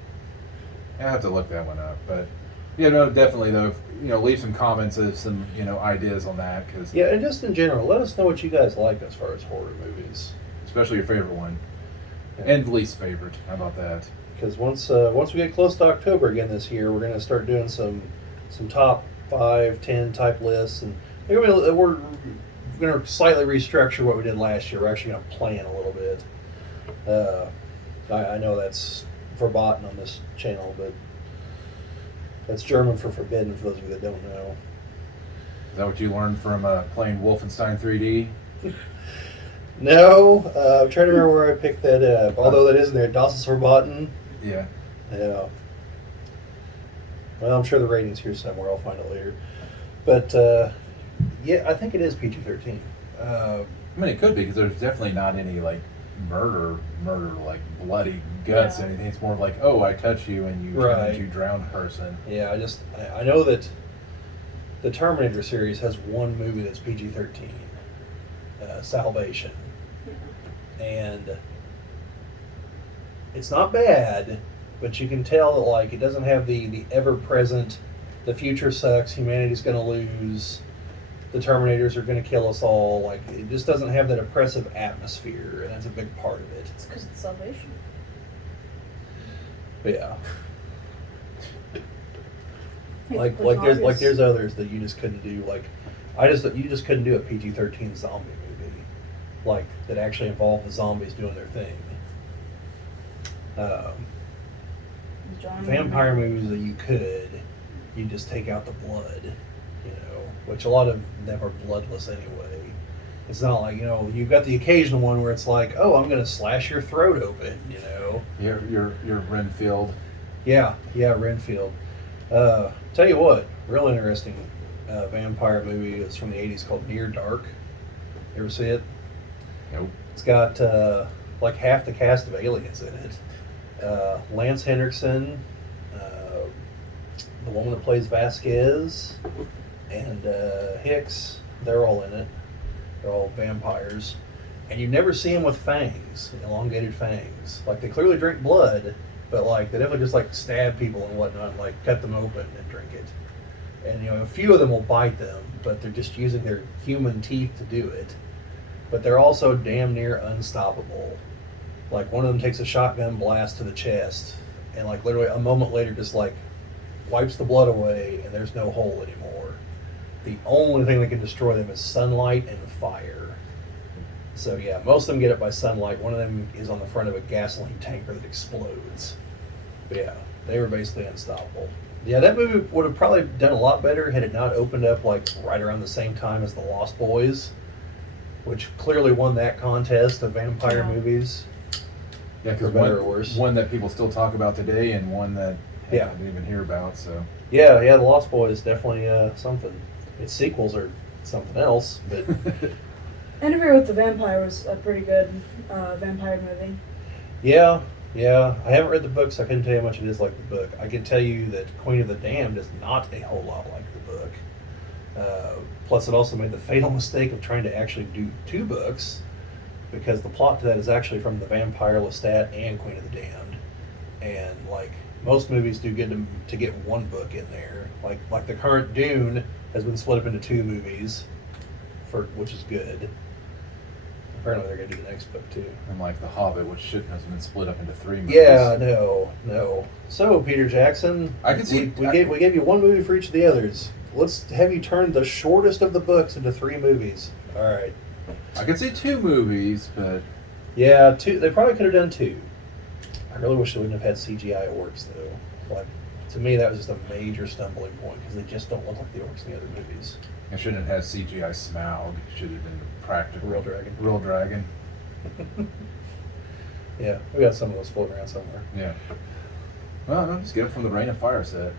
I have to look that one up, but yeah, no, definitely though. Leave some comments of some ideas on that because Yeah, and just in general, let us know what you guys like as far as horror movies. especially your favorite one Yeah. and least favorite. How about that? Because once we get close to October again this year, we're gonna start doing some top 5, 10 type lists, and we're gonna slightly restructure what we did last year. We're actually gonna plan a little bit. I know that's verboten on this channel, but that's German for forbidden for those of you that don't know. Is that what you learned from playing Wolfenstein 3D? No, I'm trying to remember where I picked that up. Although that is in there, Das ist verboten. Yeah. Yeah. Well, I'm sure the rating's here somewhere. I'll find it later. But yeah, I think it is PG-13. I mean, it could be because there's definitely not any like murder, like bloody guts or anything. It's more of like, oh, I touch you and you turn into drowned person. Yeah, I know that the Terminator series has one movie that's PG-13, Salvation, and it's not bad, but you can tell that like it doesn't have the ever-present, the future sucks, humanity's going to lose, the Terminators are going to kill us all. Like it just doesn't have that oppressive atmosphere, and that's a big part of it. It's because it's Salvation. But yeah. It's There's others that you just couldn't do. Like you just couldn't do a PG-13 zombie movie, like that actually involved the zombies doing their thing. Vampire movies that you could, you just take out the blood, which a lot of them are bloodless anyway. It's not like you've got the occasional one where it's like, oh, I'm gonna slash your throat open, Your Renfield. Yeah, Renfield. Tell you what, real interesting vampire movie is from the 80s called Near Dark. You ever see it? Nope. It's got like half the cast of Aliens in it. Lance Henriksen, the woman that plays Vasquez, and Hicks, they're all in it. They're all vampires. And you never see them with fangs, elongated fangs. Like they clearly drink blood, but like they definitely just like stab people and whatnot, and, like cut them open and drink it. And a few of them will bite them, but they're just using their human teeth to do it. But they're also damn near unstoppable. Like one of them takes a shotgun blast to the chest, and like literally a moment later just like wipes the blood away, and there's no hole anymore. The only thing that can destroy them is sunlight and fire. So yeah, most of them get it by sunlight. One of them is on the front of a gasoline tanker that explodes. But yeah, they were basically unstoppable. Yeah, that movie would have probably done a lot better had it not opened up like right around the same time as The Lost Boys, which clearly won that contest of vampire movies. Yeah, For because better or worse. one that people still talk about today, and one that I Yeah. didn't even hear about. So Yeah, The Lost Boys is definitely something. Its sequels are something else, but Interview with the Vampire was a pretty good vampire movie. yeah. I haven't read the book, so I couldn't tell you how much it is like the book. I can tell you that Queen of the Damned is not a whole lot like the book. Plus, it also made the fatal mistake of trying to actually do 2 books, because the plot to that is actually from The Vampire, Lestat, and Queen of the Damned. And like most movies do get to get 1 book in there. Like the current Dune has been split up into 2 movies, which is good. Apparently they're going to do the next book too. and like The Hobbit, which shouldn't have been split up into 3 movies. Yeah, no. So Peter Jackson, I can see- we gave you 1 movie for each of the others. Let's have you turn the shortest of the books into 3 movies. All right. I could see 2 movies, but Yeah, 2. They probably could have done 2. I really wish they wouldn't have had CGI orcs though. Like to me, that was just a major stumbling point because they just don't look like the orcs in the other movies. it shouldn't have had CGI Smaug. It should have been practical. Real dragon. Real dragon. Yeah, we got some of those floating around somewhere. Yeah. Well, no, just get them from the Rain of Fire set.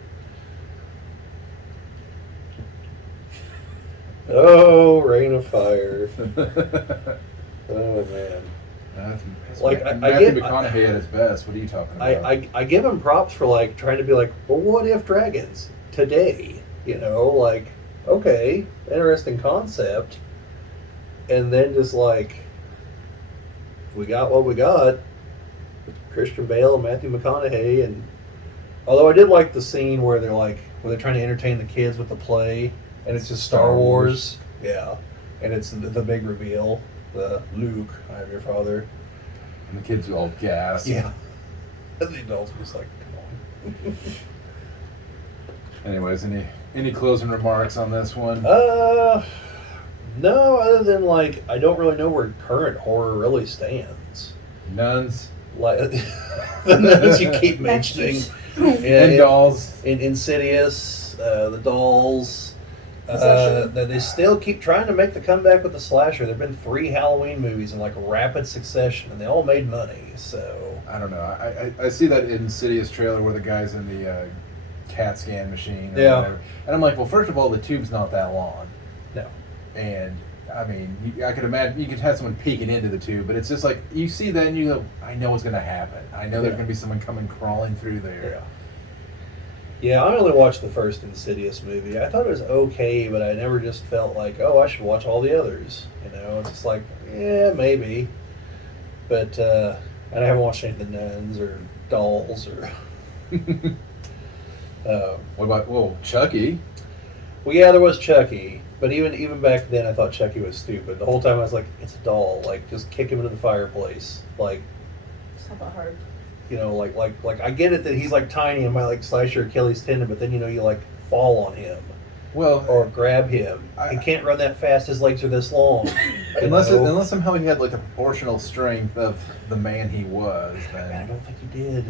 Oh, Rain of Fire. Oh man. Like, I Matthew get- McConaughey at his best. What are you talking about? I give him props for like trying to be like, well, what if dragons today? Like, okay, interesting concept. and then just like we got what we got. Christian Bale, Matthew McConaughey, and although I did like the scene where they're trying to entertain the kids with the play, and it's just Star Wars. Yeah, and it's the big reveal, the Luke, I am your father. And the kids are all gassed. Yeah, and the adults are just like, come on. Anyways, any closing remarks on this one? No, other than like I don't really know where current horror really stands. Nuns. Like the nuns you keep mentioning. And dolls. Insidious, the dolls. Possession. They still keep trying to make the comeback with the slasher. There have been 3 Halloween movies in like rapid succession, and they all made money. So I don't know. I see that Insidious trailer where the guy's in the CAT scan machine or Yeah. whatever. And I'm like, well, first of all, the tube's not that long. no, And I mean, I could imagine you could have someone peeking into the tube, but it's just like you see that and you go, I know what's going to happen. I know there's Yeah. going to be someone coming crawling through there. yeah. I only watched the first Insidious movie. I thought it was okay, but I never just felt like, oh, I should watch all the others. You know, it's just like, yeah, maybe. But and I haven't watched any of the nuns or dolls or. What about Chucky? Well, yeah, there was Chucky, but even back then, I thought Chucky was stupid. The whole time I was like, it's a doll. Like, just kick him into the fireplace. Like, It's not that hard. you know, like I get it that he's like tiny and might like slice your Achilles tendon, but then you know you like fall on him Well, or grab him. He can't run that fast. His legs are this long. unless somehow he had like a proportional strength of the man he was, Man, I then don't think he did.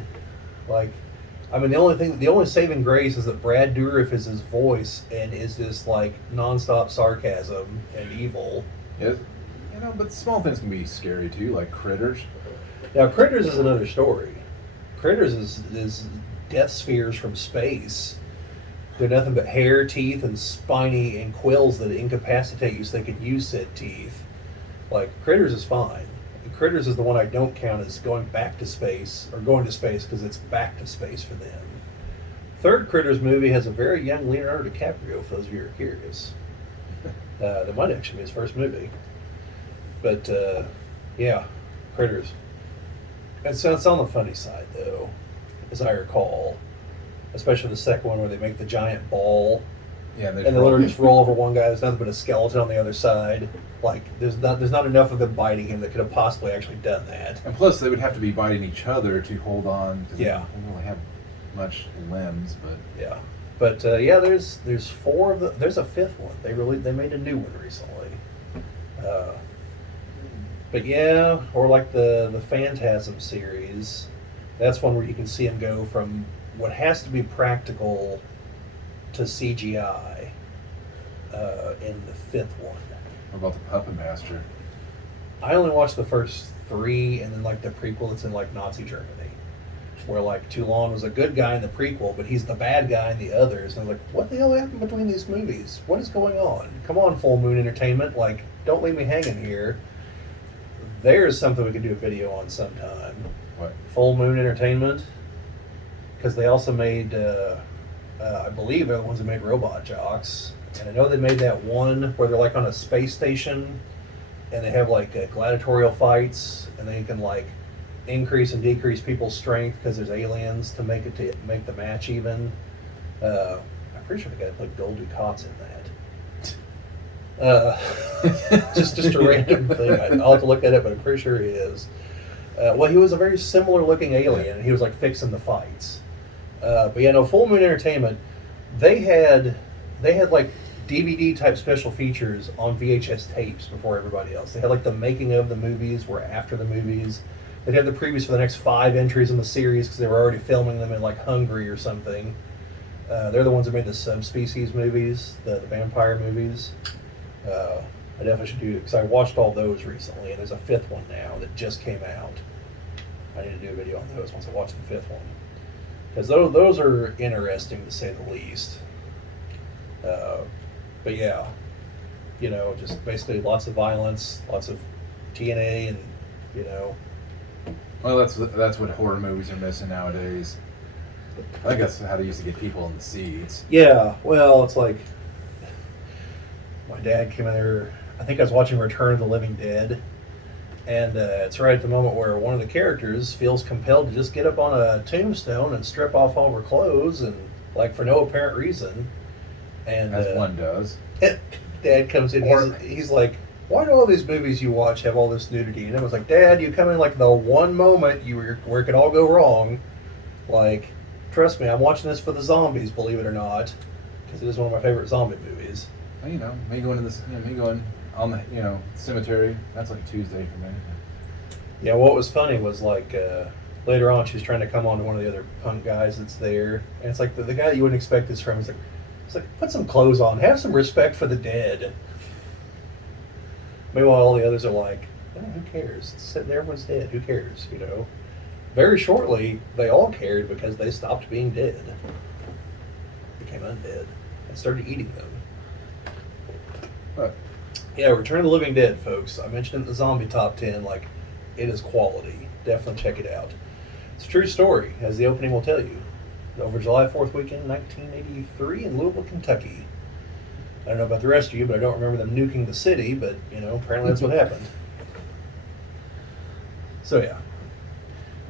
Like, I mean, the only saving grace is that Brad Dourif is his voice and is just like nonstop sarcasm and evil. yes, but small things can be scary too, like critters. Now, Critters is another story. Critters is death spheres from space. They're nothing but hair, teeth, and spiny and quills that incapacitate you so they can use said teeth. Like, Critters is fine. Critters is the one I don't count as going back to space, or going to space because it's back to space for them. Third Critters movie has a very young Leonardo DiCaprio, for those of you who are curious. That might actually be his first movie. But, yeah, Critters. And so it's on the funny side, though, as I recall. Especially the second one where they make the giant ball Yeah, and they literally just roll over one guy. There's nothing but a skeleton on the other side. Like, there's not enough of them biting him that could have possibly actually done that. And plus, they would have to be biting each other to hold on. 'Cause Yeah. they don't really have much limbs, but Yeah. But, yeah, there's 4 of the... There's a 5th one. They made a new one recently. But, yeah, or like the Phantasm series. That's one where you can see him go from what has to be practical to CGI in the 5th one. what about the Puppet Master? I only watched the first 3 and then like the prequel that's in like Nazi Germany. Where like Toulon was a good guy in the prequel, but he's the bad guy in the others. And I was like, what the hell happened between these movies? What is going on? Come on, Full Moon Entertainment. Like, don't leave me hanging here. There's something we could do a video on sometime. What? Full Moon Entertainment. Because they also made, I believe they're the ones that made Robot Jocks. And I know they made that one where they're like on a space station and they have like gladiatorial fights and they can like increase and decrease people's strength because there's aliens to make the match even. I'm pretty sure the guy that played Gul Dukat's in that. Just a random thing. I'll have to look at it, but I'm pretty sure he is. Well, he was a very similar looking alien. He was like fixing the fights. But yeah, no, Full Moon Entertainment, they had like DVD type special features on VHS tapes before everybody else. They had like the making of the movies were after the movies. They'd have the previews for the next 5 entries in the series because they were already filming them in like Hungary or something. They're the ones that made the Subspecies movies, the vampire movies. I definitely should do it because I watched all those recently, and there's a 5th one now that just came out. I need to do a video on those once I watch the 5th one because those are interesting to say the least. But yeah, you know, just basically lots of violence, lots of TNA, and you know. Well, that's what horror movies are missing nowadays. I think that's how they used to get people in the seats. Yeah, well, it's like my dad came in there I think I was watching Return of the Living Dead, and it's right at the moment where one of the characters feels compelled to just get up on a tombstone and strip off all her clothes, and like for no apparent reason. And As one does. Dad comes in. He's like, "Why do all these movies you watch have all this nudity?" And I was like, "Dad, you come in like the one moment where it could all go wrong. Like, trust me, I'm watching this for the zombies, believe it or not, because it is one of my favorite zombie movies." Well, me going to this, me going on the, cemetery. That's like Tuesday for me. Yeah, what was funny was like later on, she's trying to come on to one of the other punk guys that's there, and it's like the guy that you wouldn't expect this from. It's like, put some clothes on, have some respect for the dead. Meanwhile, all the others are like, oh, who cares? It's sitting there, everyone's dead. Who cares? Very shortly, they all cared because they stopped being dead, became undead, and started eating them. But Yeah, Return of the Living Dead, folks. I mentioned it in the zombie top 10. Like, it is quality. Definitely check it out. It's a true story, as the opening will tell you. Over July 4th weekend, 1983, in Louisville, Kentucky. I don't know about the rest of you, but I don't remember them nuking the city, but, apparently that's what happened. So, yeah.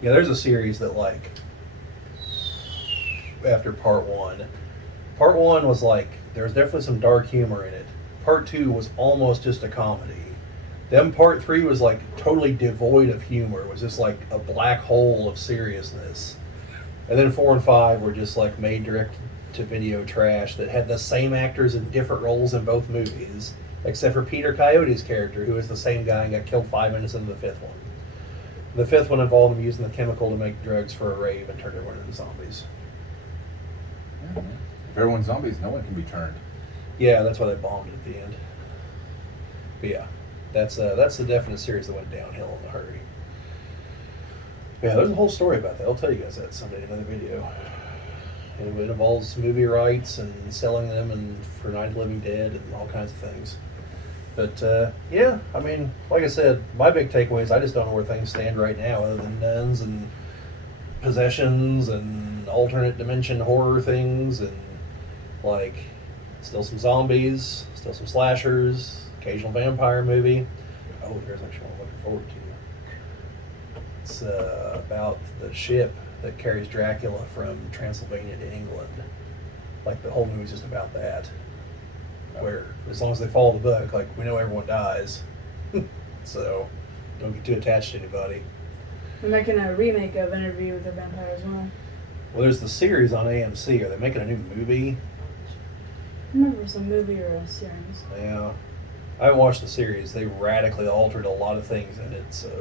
Yeah, there's a series that, like, after part one was like, there was definitely some dark humor in it. Part two was almost just a comedy. Then part three was like totally devoid of humor. It was just like a black hole of seriousness. And then 4 and 5 were just like made direct to video trash that had the same actors in different roles in both movies, except for Peter Coyote's character, who is the same guy and got killed 5 minutes into the fifth one. The fifth one involved him using the chemical to make drugs for a rave and turned everyone into zombies. if everyone's zombies, no one can be turned. Yeah, that's why they bombed it at the end. But yeah, that's the definite series that went downhill in a hurry. Yeah, there's a whole story about that. I'll tell you guys that someday in another video. And it involves movie rights and selling them and for Night of the Living Dead and all kinds of things. But yeah, I mean, like I said, my big takeaway is I just don't know where things stand right now, other than nuns and possessions and alternate dimension horror things and like still some zombies, still some slashers, occasional vampire movie. Oh, there's actually one I'm looking forward to. It's about the ship that carries Dracula from Transylvania to England. Like the whole movie's just about that. Where as long as they follow the book, like we know everyone dies, so don't get too attached to anybody. They're making a remake of Interview with the Vampire as well. Well, there's the series on AMC. Are they making a new movie? I remember it was a movie or a series. Yeah. I haven't watched the series. They radically altered a lot of things in it, so.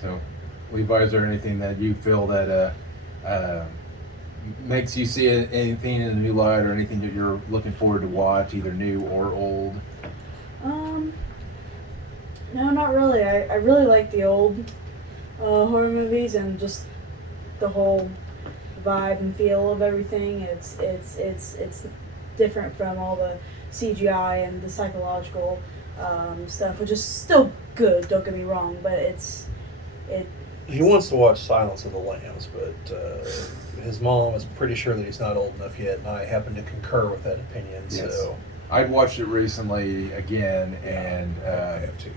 So, Levi, is there anything that you feel that makes you see anything in a new light, or anything that you're looking forward to watch, either new or old? No, not really. I really like the old horror movies and just the whole vibe and feel of everything. It's different from all the CGI and the psychological stuff, which is still good. Don't get me wrong, but He wants to watch Silence of the Lambs, but his mom is pretty sure that he's not old enough yet, and I happen to concur with that opinion. Yes. So I'd watched it recently again, and I have to.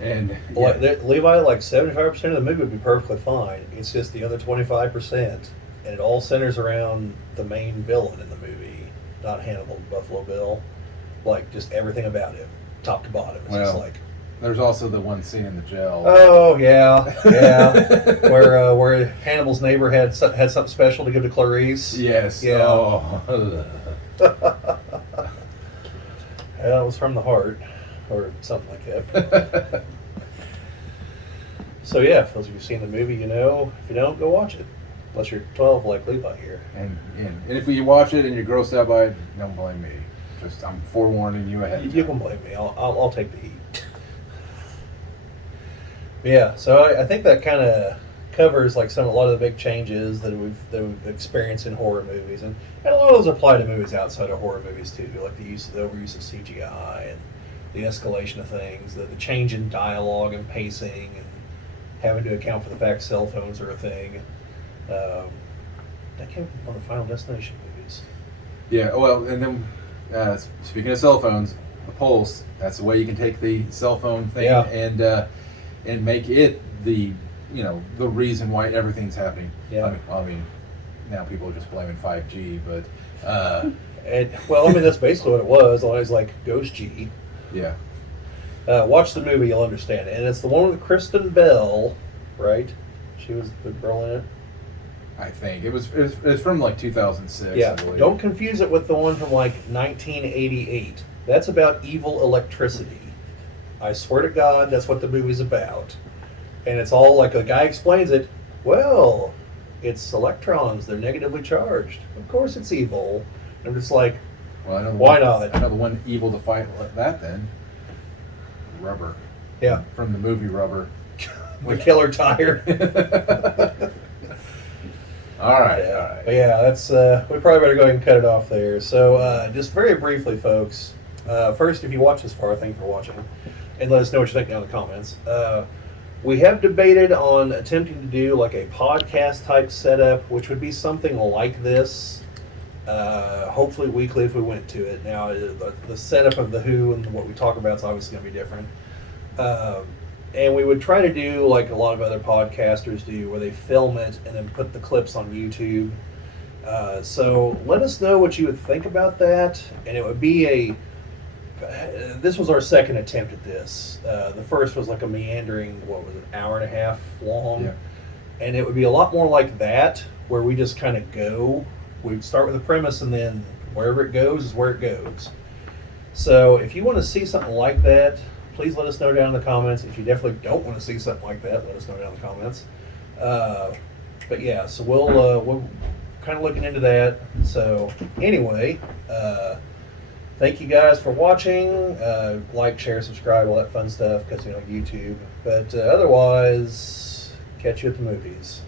and Well, Levi, like 75% of the movie would be perfectly fine. It's just the other 25%, and it all centers around the main villain in the movie, not Hannibal, Buffalo Bill. Like just everything about him, top to bottom. It's just like. There's also the one scene in the jail. Oh yeah, where Hannibal's neighbor had something special to give to Clarice. Yes. Yeah. Oh. Yeah, it was from the heart, or something like that. So yeah, for those of you who've seen the movie, you know. If you don't, go watch it. Unless you're 12 like Levi here. And if you watch it and you're grossed out by it, don't blame me. Just I'm forewarning you ahead. You can blame me. I'll take the heat. Yeah, so I think that kind of covers like a lot of the big changes that we've experienced in horror movies, and a lot of those apply to movies outside of horror movies too, like the overuse of CGI and the escalation of things, the change in dialogue and pacing, and having to account for the fact cell phones are a thing. That came from one of the Final Destination movies. Yeah. Well, and then speaking of cell phones, the pulse. That's the way you can take the cell phone thing Yeah. and make it the the reason why everything's happening. Yeah. I mean, now people are just blaming 5G, but Well, I mean, that's basically what it was. Always like Ghost G. yeah. Watch the movie, you'll understand it. And it's the one with Kristen Bell, right? She was the girl in it. I think it was from like 2006. Yeah. I believe. Don't confuse it with the one from like 1988. That's about evil electricity. I swear to God, that's what the movie's about. And it's all like a guy explains it. Well, it's electrons. They're negatively charged. Of course, it's evil. I'm just like, Well, I know why not? I know the one evil to fight that then. Rubber. Yeah. From the movie Rubber. The killer tire. All right. Yeah, All right. but yeah, that's we probably better go ahead and cut it off there. So, just very briefly, folks. First, if you watch this far, thank you for watching, and let us know what you think down in the comments. We have debated on attempting to do like a podcast type setup, which would be something like this. Hopefully weekly if we went to it. Now, the setup of the Who and what we talk about is obviously going to be different. And we would try to do like a lot of other podcasters do, where they film it and then put the clips on YouTube. So let us know what you would think about that. And it would be this was our second attempt at this. The first was like a meandering, what was it, hour and a half long? Yeah. And it would be a lot more like that, where we just kind of go. We'd start with a premise, and then wherever it goes is where it goes. So if you want to see something like that, please let us know down in the comments. If you definitely don't want to see something like that, let us know down in the comments. But yeah, so we'll kind of looking into that. So anyway, thank you guys for watching. Like, share, subscribe, all that fun stuff, because YouTube. But otherwise, catch you at the movies.